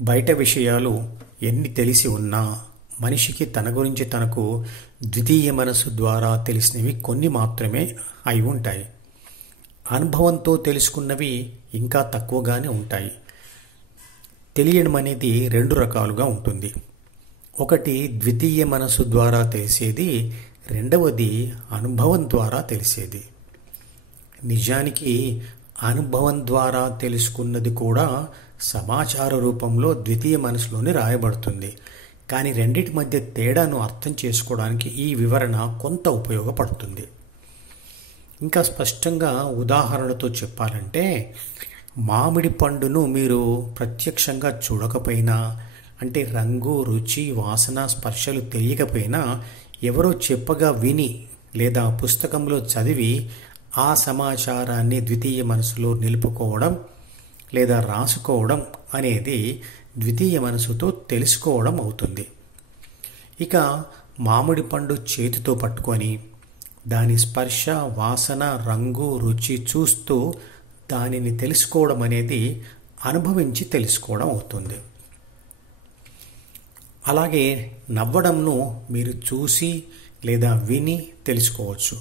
బయట విషయాలు ఎన్ని తెలిసి ఉన్నా మనిషికి తన గురించి తనకు ద్వితీయ మనసు ద్వారా తెలిసినవి కొన్ని మాత్రమే అయి ఉంటాయి. అనుభవంతో తెలుసుకున్నవి ఇంకా తక్కువగానే ఉంటాయి. తెలియడం అనేది రెండు రకాలుగా ఉంటుంది. ఒకటి ద్వితీయ మనసు ద్వారా తెలిసేది, రెండవది అనుభవం ద్వారా తెలిసేది. నిజానికి అనుభవం ద్వారా తెలుసుకున్నది కూడా సమాచార రూపంలో ద్వితీయ మనసులోనే రాయబడుతుంది. కానీ రెండిటి మధ్య తేడాను అర్థం చేసుకోవడానికి ఈ వివరణ కొంత ఉపయోగపడుతుంది. ఇంకా స్పష్టంగా ఉదాహరణతో చెప్పాలంటే, మామిడి పండును మీరు ప్రత్యక్షంగా చూడకపోయినా, అంటే రంగు, రుచి, వాసన, స్పర్శలు తెలియకపోయినా ఎవరో చెప్పగా విని లేదా పుస్తకంలో చదివి ఆ సమాచారాన్ని ద్వితీయ మనసులో నిలుపుకోవడం లేదా రాసుకోవడం అనేది ద్వితీయ మనసుతో తెలుసుకోవడం అవుతుంది. ఇక మామిడి పండు చేతితో పట్టుకొని దాని స్పర్శ, వాసన, రంగు, రుచి చూస్తూ దానిని తెలుసుకోవడం అనేది అనుభవించి తెలుసుకోవడం అవుతుంది. అలాగే నవ్వడంను మీరు చూసి లేదా విని తెలుసుకోవచ్చు.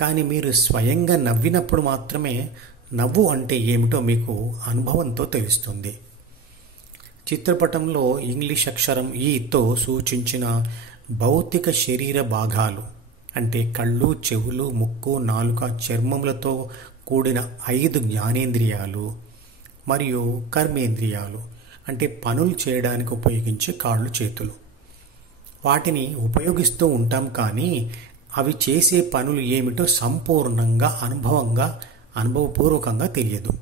కానీ మీరు స్వయంగా నవ్వినప్పుడు మాత్రమే నవ్వు అంటే ఏమిటో మీకు అనుభవంతో తెలుస్తుంది. చిత్రపటంలో ఇంగ్లీష్ అక్షరం ఈతో సూచించిన భౌతిక శరీర భాగాలు, అంటే కళ్ళు, చెవులు, ముక్కు, నాలుక, చర్మములతో కూడిన 5 జ్ఞానేంద్రియాలు మరియు కర్మేంద్రియాలు, అంటే పనులు చేయడానికి ఉపయోగించే కాళ్ళు, చేతులు. వాటిని ఉపయోగిస్తూ ఉంటాం, కానీ అవి చేసే పనులు ఏమిటో సంపూర్ణంగా అనుభవపూర్వకంగా తెలియదు.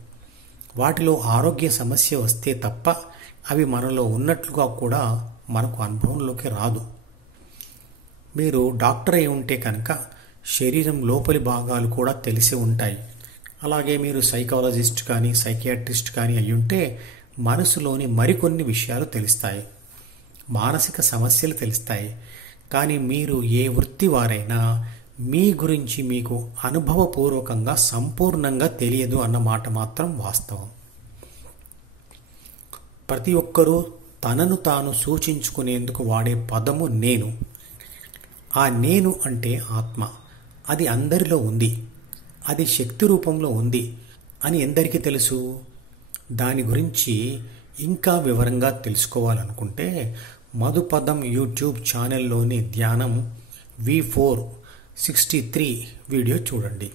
వాటిలో ఆరోగ్య సమస్య వస్తే తప్ప అవి మనలో ఉన్నట్లుగా కూడా మనకు అనుభవంలోకి రాదు. మీరు డాక్టర్ అయి ఉంటే కనుక శరీరం లోపలి భాగాలు కూడా తెలిసి ఉంటాయి. అలాగే మీరు సైకాలజిస్ట్ కానీ సైకియాట్రిస్ట్ కానీ అయ్యుంటే మనసులోని మరికొన్ని విషయాలు తెలుస్తాయి, మానసిక సమస్యలు తెలుస్తాయి. కానీ మీరు ఏ వృత్తి వారైనా మీ గురించి మీకు అనుభవపూర్వకంగా సంపూర్ణంగా తెలియదు అన్నమాట మాత్రం వాస్తవం. ప్రతి ఒక్కరూ తనను తాను సూచించుకునేందుకు వాడే పదము నేను. ఆ నేను అంటే ఆత్మ. అది అందరిలో ఉంది, అది శక్తి రూపంలో ఉంది అని ఎందరికీ తెలుసు? దాని గురించి ఇంకా వివరంగా తెలుసుకోవాలనుకుంటే మధుపదం యూట్యూబ్ ఛానల్లోని ధ్యానం V463 వీడియో చూడండి.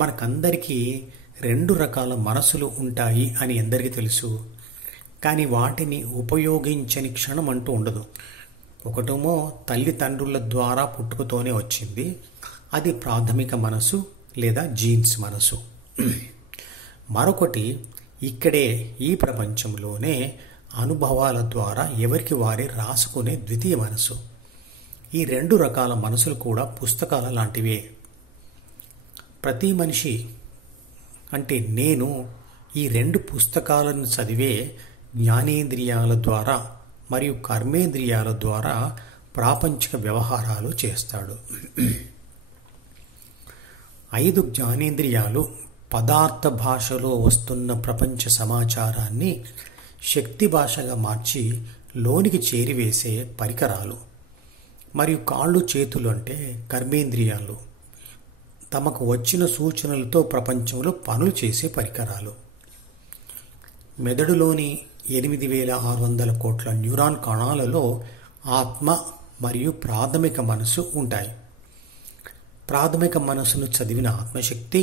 మనకందరికీ 2 రకాల మనసులు ఉంటాయి అని ఎందరికీ తెలుసు? కానీ వాటిని ఉపయోగించని క్షణం అంటూ ఉండదు. ఒకటేమో తల్లిదండ్రుల ద్వారా పుట్టుకతోనే వచ్చింది, అది ప్రాథమిక మనసు లేదా జీన్స్ మనసు. మరొకటి ఇక్కడే ఈ ప్రపంచంలోనే అనుభవాల ద్వారా ఎవరికి వారే రాసుకునే ద్వితీయ మనసు. ఈ 2 రకాల మనసులు కూడా పుస్తకాల లాంటివే. ప్రతి మనిషి అంటే నేను ఈ 2 పుస్తకాలను చదివే జ్ఞానేంద్రియాల ద్వారా మరియు కర్మేంద్రియాల ద్వారా ప్రాపంచిక వ్యవహారాలు చేస్తాడు. 5 జ్ఞానేంద్రియాలు పదార్థ భాషలో వస్తున్న ప్రపంచ సమాచారాన్ని శక్తి భాషగా మార్చి లోనికి చేరివేసే పరికరాలు. మరియు కాళ్ళు, చేతులు అంటే కర్మేంద్రియాలు తమకు వచ్చిన సూచనలతో ప్రపంచంలో పనులు చేసే పరికరాలు. మెదడులోని 8600 కోట్ల న్యూరాన్ కణాలలో ఆత్మ మరియు ప్రాథమిక మనసు ఉంటాయి. ప్రాథమిక మనసును చదివిన ఆత్మశక్తి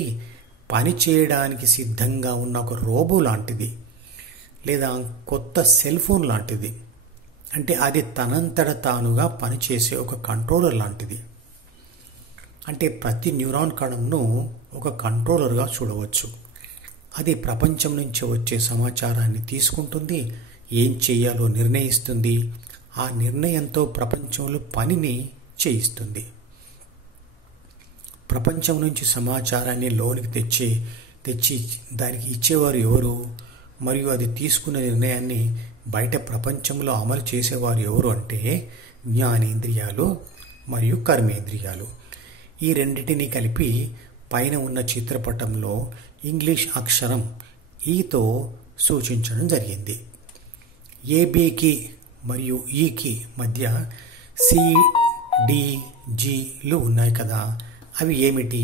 పని చేయడానికి సిద్ధంగా ఉన్న ఒక రోబో లాంటిది లేదా కొత్త సెల్ ఫోన్ లాంటిది. అంటే అది తనంతట తానుగా పనిచేసే ఒక కంట్రోలర్ లాంటిది. అంటే ప్రతి న్యూరాన్ కణంను ఒక కంట్రోలర్గా చూడవచ్చు. అది ప్రపంచం నుంచి వచ్చే సమాచారాన్ని తీసుకుంటుంది, ఏం చేయాలో నిర్ణయిస్తుంది, ఆ నిర్ణయంతో ప్రపంచంలో పనిని చేయిస్తుంది. ప్రపంచం నుంచి సమాచారాన్ని లోనికి తెచ్చి దానికి ఇచ్చేవారు ఎవరు, మరియు అది తీసుకున్న నిర్ణయాన్ని బయట ప్రపంచంలో అమలు చేసేవారు ఎవరు అంటే జ్ఞానేంద్రియాలు మరియు కర్మేంద్రియాలు. ఈ రెండింటినీ కలిపి పైన ఉన్న చిత్రపటంలో ఇంగ్లీష్ అక్షరం ఈతో సూచించడం జరిగింది. ఏబికి మరియు ఈకి మధ్య సిడిజిలు ఉన్నాయి కదా, అవి ఏమిటి?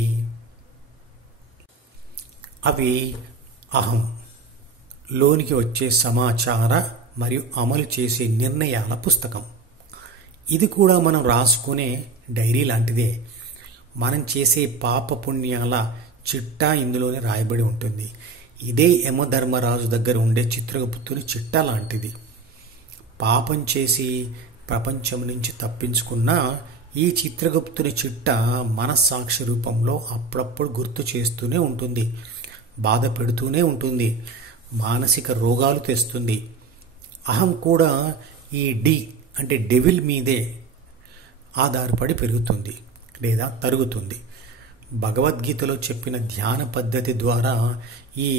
అవి అహం, లోనికి వచ్చే సమాచార మరియు అమలు చేసే నిర్ణయాల పుస్తకం. ఇది కూడా మనం రాసుకునే డైరీ లాంటిదే. మనం చేసే పాప పుణ్యాల చిట్టా ఇందులోనే రాయబడి ఉంటుంది. ఇదే యమధర్మరాజు దగ్గర ఉండే చిత్రగుప్తుని చిట్టా లాంటిది. పాపం చేసి ప్రపంచం నుంచి తప్పించుకున్న ఈ చిత్రగుప్తుని చిట్టా మనస్సాక్షి రూపంలో అప్పుడప్పుడు గుర్తు చేస్తూనే ఉంటుంది, బాధ పెడుతూనే ఉంటుంది, మానసిక రోగాలు తెస్తుంది. అహం కూడా ఈ డి అంటే డెవిల్ మీదే ఆధారపడి పెరుగుతుంది లేదా తరుగుతుంది. భగవద్గీతలో చెప్పిన ధ్యాన పద్ధతి ద్వారా ఈ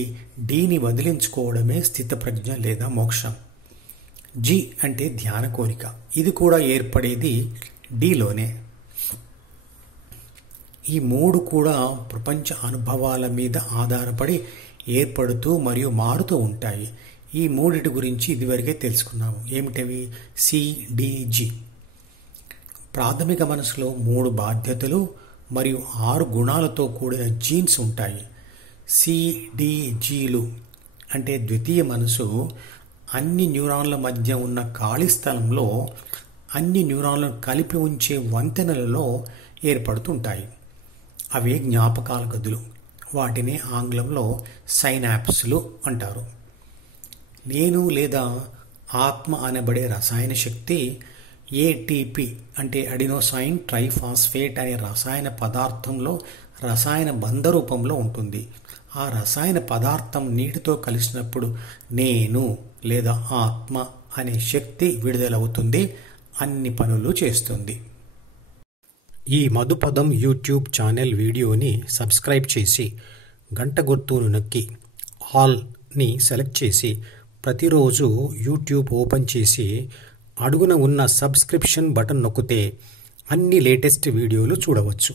డీని వదిలించుకోవడమే స్థితప్రజ్ఞ లేదా మోక్షం. జి అంటే ధ్యాన కోరిక. ఇది కూడా ఏర్పడేది డీలోనే. ఈ మూడు కూడా ప్రపంచ అనుభవాల మీద ఆధారపడి ఏర్పడుతూ మరియు మారుతూ ఉంటాయి. ఈ మూడిటి గురించి ఇదివరకే తెలుసుకున్నాము. ఏమిటవి? సిడిజి. ప్రాథమిక మనసులో 3 బాధ్యతలు మరియు 6 గుణాలతో కూడిన జీన్స్ ఉంటాయి. సిడిజిలు అంటే ద్వితీయ మనసు అన్ని న్యూరాన్ల మధ్య ఉన్న ఖాళీ స్థలంలో అన్ని న్యూరాన్లను కలిపి ఉంచే వంతెనలలో ఏర్పడుతుంటాయి. అవి జ్ఞాపకాల గదులు. వాటిని ఆంగ్లంలో సైనాప్స్లు అంటారు. నేను లేదా ఆత్మ అనబడే రసాయన శక్తి ఏటీపీ అంటే అడినోసైన్ ట్రైఫాస్ఫేట్ అనే రసాయన పదార్థంలో రసాయన బంధ రూపంలో ఉంటుంది. ఆ రసాయన పదార్థం నీటితో కలిసినప్పుడు నేను లేదా ఆత్మ అనే శక్తి విడుదలవుతుంది, అన్ని పనులు చేస్తుంది. ఈ మధుపదం యూట్యూబ్ ఛానల్ వీడియోని సబ్స్క్రైబ్ చేసి గంట గుర్తును నొక్కి ఆల్ని సెలెక్ట్ చేసి ప్రతిరోజు యూట్యూబ్ ఓపెన్ చేసి అడుగున ఉన్న సబ్స్క్రిప్షన్ బటన్ నొక్కితే అన్ని లేటెస్ట్ వీడియోలు చూడవచ్చు.